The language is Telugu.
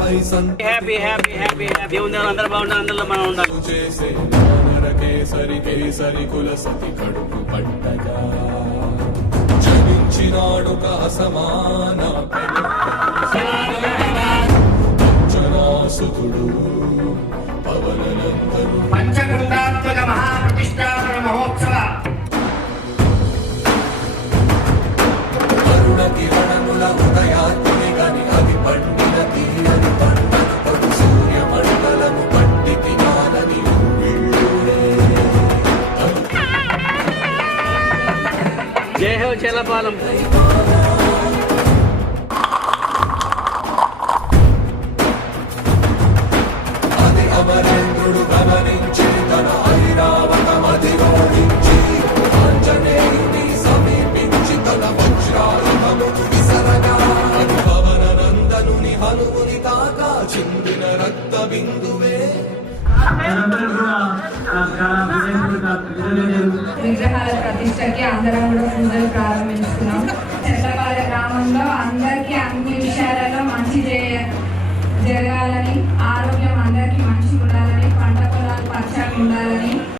హ్యాపీ హ్యాపీ హ్యాపీ దేవుని అందరూ బాగుండాలి, అందరిలో మనం ఉండాలి. కేసరి కేసరి కుల సతి కడుపు పట్టగా జనించినాడు సమాన సుతుడు పవనందరు పంచకుండాత్మక మహాప్రతిష్టాపన మహోత్సవ అరుణ కిరణముల ఉదయాత్మి గని అది పండిన తీరని పండగ సూర్య మండలము పట్టి తినాలని జై హో చెల్లపాలెం. అది అమరేంద్రుడు గమనించి తన ఐరావతమది ఓడించి ఆంజనేయుని సమీపించి తన వజ్రాయుధము విసరగా అది పవన నందనుని హనుముని తాకా చిందిన రక్త బిందువే విగ్రహాల ప్రతిష్టకి అందరం కూడా పూజలు ప్రారంభించుకున్నాం. చెల్లపాలెం గ్రామంలో అందరికీ అన్ని విషయాలలో మంచి జరగాలని, ఆరోగ్యం అందరికీ మంచిగా ఉండాలని, పంట పొలాలు పచ్చగా ఉండాలని